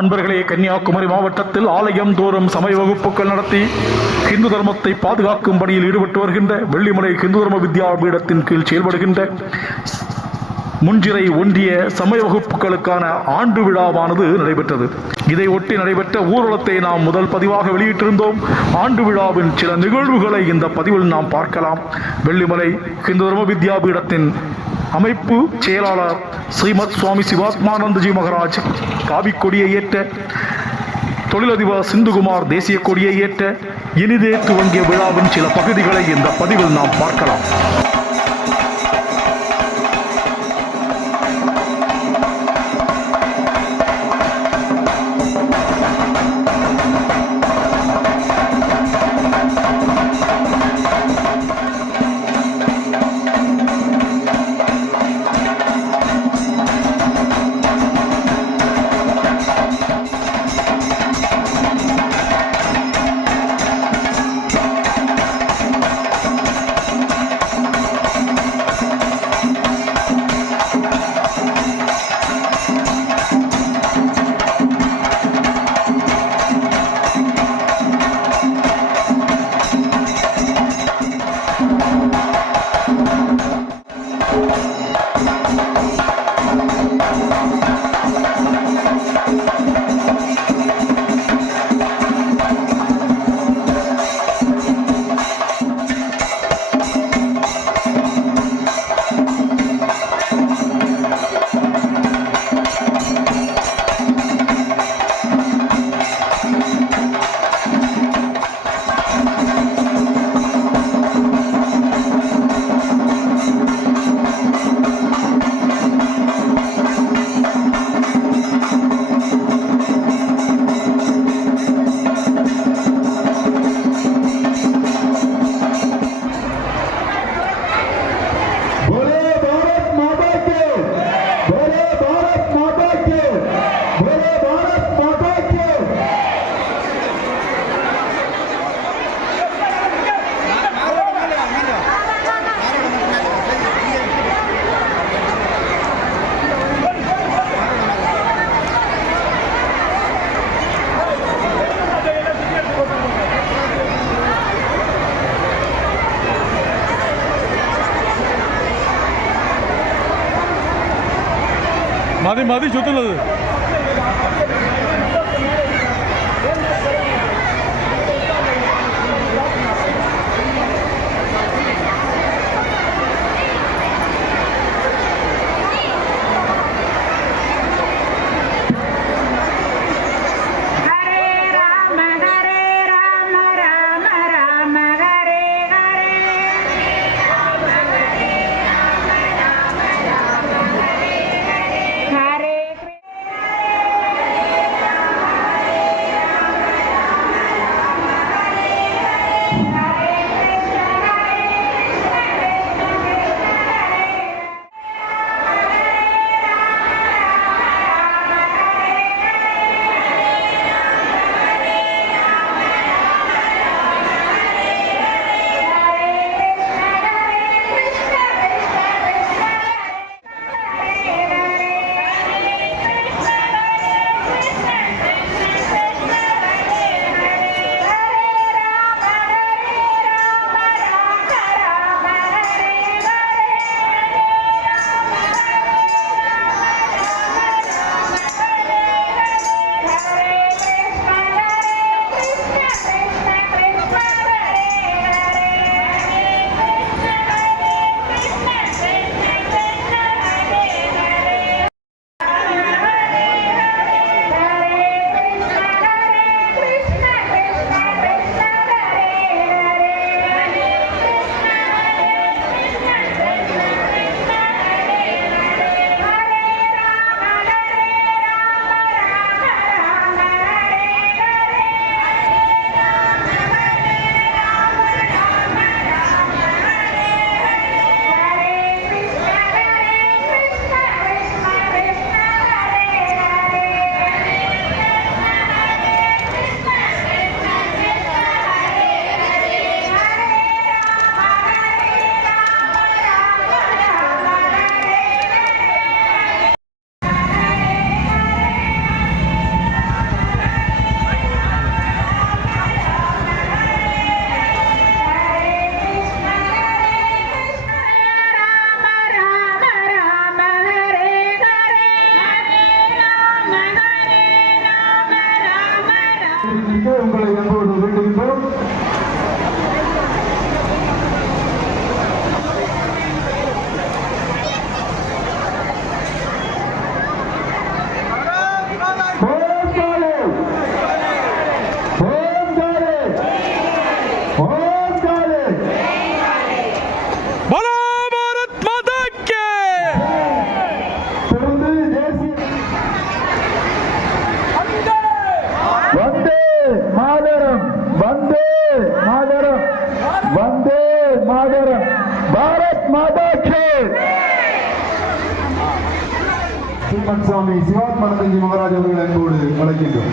அன்பர்களே, கன்னியாகுமரி மாவட்டத்தில் ஆலயம் தோறும் சமய வகுப்புகள் நடத்தி இந்து தர்மத்தை பாதுகாக்கும் பணியில் ஈடுபட்டு வருகின்ற வெள்ளிமலை இந்து தர்ம வித்யாபீடத்தின் கீழ் செயல்படுகின்ற முஞ்சிறை ஒன்றிய சமய வகுப்புகளுக்கான ஆண்டு விழாவானது நடைபெற்றது. இதை ஒட்டி நடைபெற்ற ஊர்வலத்தை நாம் முதல் பதிவாக வெளியிட்டிருந்தோம். ஆண்டு விழாவின் சில நிகழ்வுகளை இந்த பதிவில் நாம் பார்க்கலாம். வெள்ளிமலை இந்து தர்ம வித்யாபீடத்தின் அமைப்பு செயலாளர் ஸ்ரீமத் சுவாமி சிவாத்மானந்தஜி மகராஜ் காவி கொடியை ஏற்ற, தொழிலதிபர் சிந்துகுமார் தேசிய கொடியை ஏற்ற இனிதே துவங்கிய விழாவின் சில பகுதிகளை இந்த பதிவில் நாம் பார்க்கலாம். மதி சுத்துனது அவர்களை அன்போடு வேண்டுகின்றோம். बोलो भारत माता के वंदे मातरम वंदे मातरम वंदे मातरम भारत माता के श्रीमंत स्वामी சிவாத்மானந்தஜி மகாராஜ் அவர்கள் அன்போடு அழைக்கின்றோம்.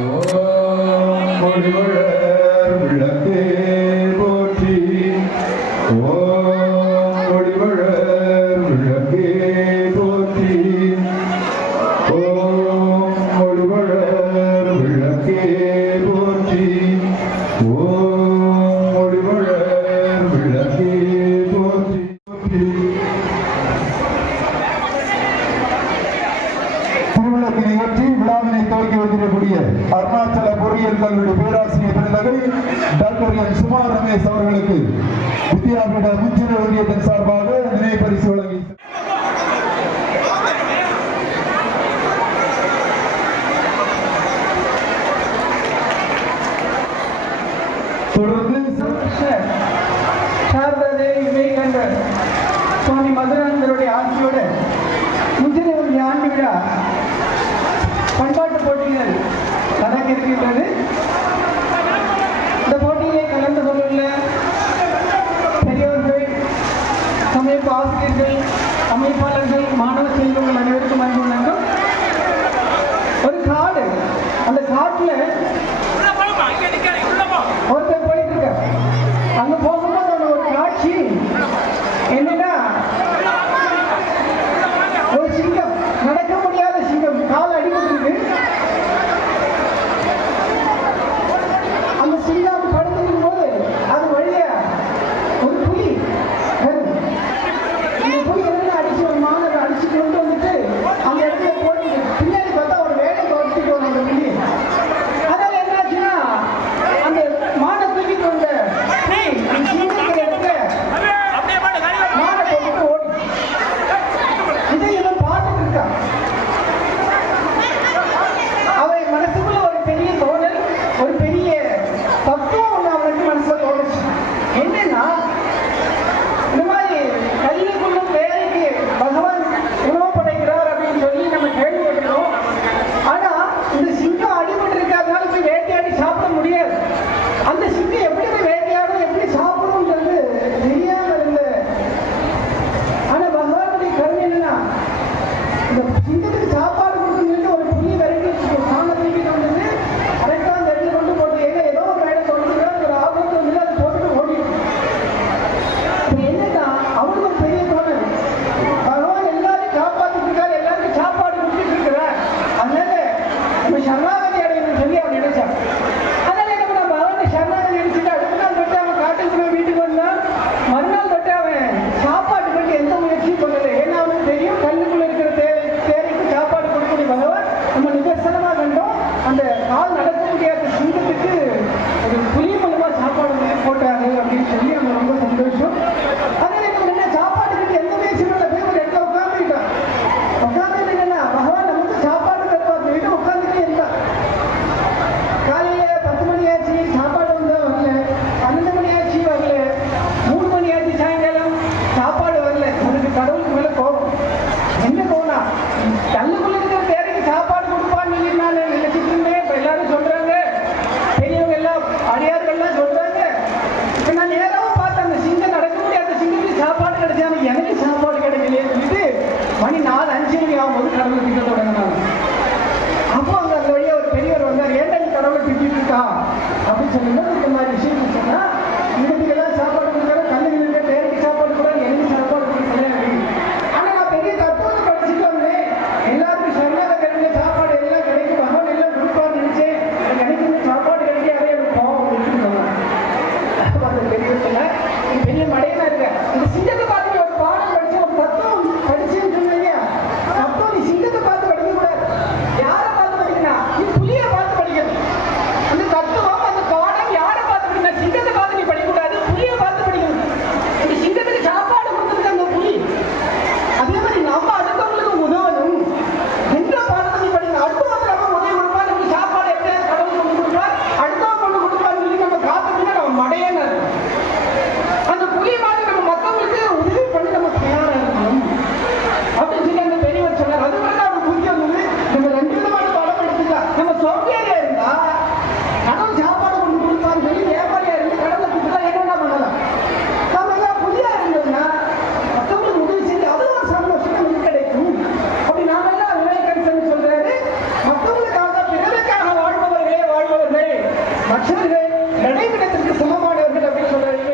ஓம் ஒளிவளர் விளக்கே போற்றி. ஓம் ஒளிவளர் விளக்கே போற்றி. ஓம் ஒளிவளர் விளக்கே போற்றி. ஓம் ஒளிவளர் விளக்கே போற்றி. திருவிழத்தினை ஒற்றி விழாவினை துவக்கி வைத்திருக்கக்கூடிய அருணாச்சல பொறியியல் கல்லூரி பேராசிரியர் பெருந்தகை டாக்டர் என் சுமார் ரமேஷ் அவர்களுக்கு வித்யாபீட முன்சிற ஒன்றியத்தின் சார்பாக நினைவு பரிசு வழங்கி தொடர்ந்து சாரதாதேவி விவேகானந்தர் சுவாமி மதுரானந்தருடைய ஆட்சியோடு முந்தின ஒரு ஆண்டு விழா பண்பாட்டு போட்டிகள் நடக்க இருக்கின்றது. இந்த போட்டியிலே கலந்து கொண்டுள்ள பெரியவர்கள், சமீப ஆசிரியர்கள், அமைப்பாளர்கள், மாணவ செல்வங்கள் அனைவருக்கும் அன்பு வணக்கம். ஒரு காடு, அந்த காட்டுல ஒருத்தர் போயிட்டு இருக்க, அங்க போகும்போது ஒரு காட்சி என்னன்னா, ஒரு சிங்கம், நடக்க முடியாத சிங்கம், கால் அடிபட்டு அந்த சிங்கம் படுத்திருக்கும் போது அது வழியா ஒரு புலி வருது. இந்த புலி என்ன அடிச்சு ஒரு மாணவர் அடிச்சு கொண்டு வந்துட்டு அந்த இடத்துல போட்டு பின்னாடி பார்த்தா ஒரு வேலை வச்சுட்டு வரும் அந்த புலி. அதனால என்னாச்சுன்னா அந்த மானை தூக்கி கொண்ட சிங்கத்துக்கு இடத்துல மானை போட்டு ஓடி இதை இவன் பார்த்துட்டு இருக்கான். அவன் மனசுக்குள்ள ஒரு பெரிய தோணல், ஒரு பெரிய தத்துவம் ஒன்று அவனுக்கு மனசுல தோணுச்சு. என்னன்னா, இந்த மாதிரி கல்லுக்குள்ளும் வேலைக்கு பகவான் உணவு படைக்கிறார் அப்படின்னு சொல்லி நம்ம கேள்விப்பட்டிருக்கோம். ஆனா இந்த சிங்கம் அடிபட்டு இருக்காதனால போய் வேட்டையாடி சாப்பிட முடியாது. அந்த சிங்கம் எப்படி போய் வேட்டையாடும், எப்படி சாப்பிடும்ன்றது தெரியாம இருந்த. ஆனா பகவானுடைய கருணை என்னன்னா, இந்த சிங்கத்துக்கு சாப்பாடு கொடுக்கணும்னு ஒரு புலி விரட்டி சாண தூக்கி கொண்டு கரெக்டாக அந்த இடத்துல கொண்டு போட்டு ஏதோ ஒரு வேலை கொண்டு ஒரு ஆபத்து வந்து அதை போட்டுட்டு ஓடிடும். இப்போ என்னன்னா, அவனுக்கு ஒரு பெரிய தோணல், பகவான் எல்லாரையும் காப்பாற்றிட்டு இருக்காரு, எல்லாருக்கும் சாப்பாடு கொடுத்துட்டு இருக்கிறார், அதனால நம்ம சரணாகதி அடையணும்னு சொல்லி அவன் நினைச்சான். அதனால என்ன பண்ண, பகவானை சரணாகதி அடிச்சுட்டு அடுத்த நாள் தொட்டு அவன் காட்டுக்கு வீட்டுக்கு வந்தான். மறுநாள் தொட்டு அவன் சாப்பாடு பண்ணி எந்த முயற்சியும் பண்ணலை. ஏன்னா அவனுக்கு தெரியும், கல்லுக்குள்ள இருக்கிற தேவைக்கு சாப்பாடு கொடுக்கக்கூடிய பகவான் நம்ம நிதர்சனமா கண்டோம். அந்த கால் நடக்க முடியாத சிங்கத்துக்கு ஒரு புலி மூலமா சாப்பாடு போட்டாரு அப்படின்னு சொல்லி அவன் ரொம்ப சந்தோஷம். அதனால என்ன சாப்பாட்டுக்கு எந்த முயற்சியும் இல்லை, போய் ஒரு இடத்துல உட்காந்துக்கிட்டான். உட்காந்துட்டு என்னன்னா, பகவான் நமக்கு சாப்பாடு தருவார் சொல்லிட்டு உட்காந்துட்டே இருந்தான். காலையில 10 மணி ஆச்சு, சாப்பாடு வந்தா வரல. 12 மணி ஆச்சு, வரல. 3 மணி ஆச்சு சாயங்காலம், சாப்பாடு வரல. உனக்கு கடவுளுக்கு மேல கோபம். என்ன போனா கல்லுக்குள்ள இருக்கிற தேரைக்கு சாப்பாடு கொடுப்பான்னு சொல்லி நான் நினைச்சிட்டு இருந்தேன். இப்ப எல்லாரும் சொல்றாங்க, பெரியவங்க எல்லாம் அடியார்கள்லாம் சொல்றாங்க. இப்ப நான் நேராவும் பார்த்தேன், அந்த சிங்கம் நடக்க முடியாத சிங்கத்துக்கு சாப்பாடு கிடைச்சாங்க, எனக்கு சாப்பாடு கிடைக்கலையே சொல்லிட்டு மணி 4, 5 மணி ஆகும்போது கடவுளை திட்ட தொடங்கினாங்க. அப்போ அங்க அந்த வழியா ஒரு பெரியவர் வந்தார். ஏன்டா நீ கடவுளை திட்டிட்டு இருக்கா அப்படின்னு சொல்லும்போது இந்த மாதிரி விஷயம் சொன்னா, இதுக்கு எல்லாம் சாப்பாடு கொடுக்குற, கல்லுக்கு இருக்கிற தேரைக்கு சாப்பாடு கூட எனக்கு சாப்பாடு கொடுக்கல. ஆனா நான் பெரிய தத்துவத்தை படிச்சுட்டு வந்தேன், எல்லாருக்கும் சரியாக கிடைக்கிற சாப்பாடு எல்லாம் கிடைக்கும், பகவான் எல்லாம் கொடுப்பான்னு நினைச்சேன். எனக்கு சாப்பாடு கிடைக்க அதே எடுப்போம் அப்படின்னு சொன்னாங்க. அந்த பெரிய சொன்ன பெரிய மடையனா இருக்க இந்த சிங்கத்தை பார்த்து ஒரு பாடம் படிச்சு மற்றவர்கள் நடைபெறத்திற்கு சமமானவர்கள் அப்படின்னு சொல்றாங்க.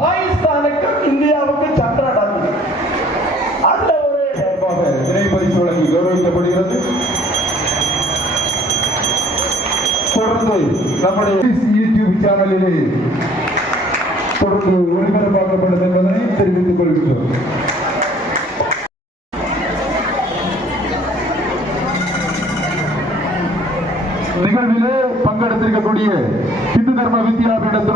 பாகிஸ்தானுக்கும் இந்தியாவுக்கும் சண்டை நடந்தது. அதுல ஒரு இணை பரிசு வழங்கி கௌரவிக்கப்படுகிறது. தொடர்ந்து நம்முடைய யூடியூப் சேனலிலே தொடர்ந்து ஒளிபரப்பாக்கப்படும் என்பதனை தெரிவித்துக் கொள்கிறோம். நிகழ்விலே பங்கெடுத்திருக்கக்கூடிய இந்து தர்ம வித்யாபீடத்தினுடைய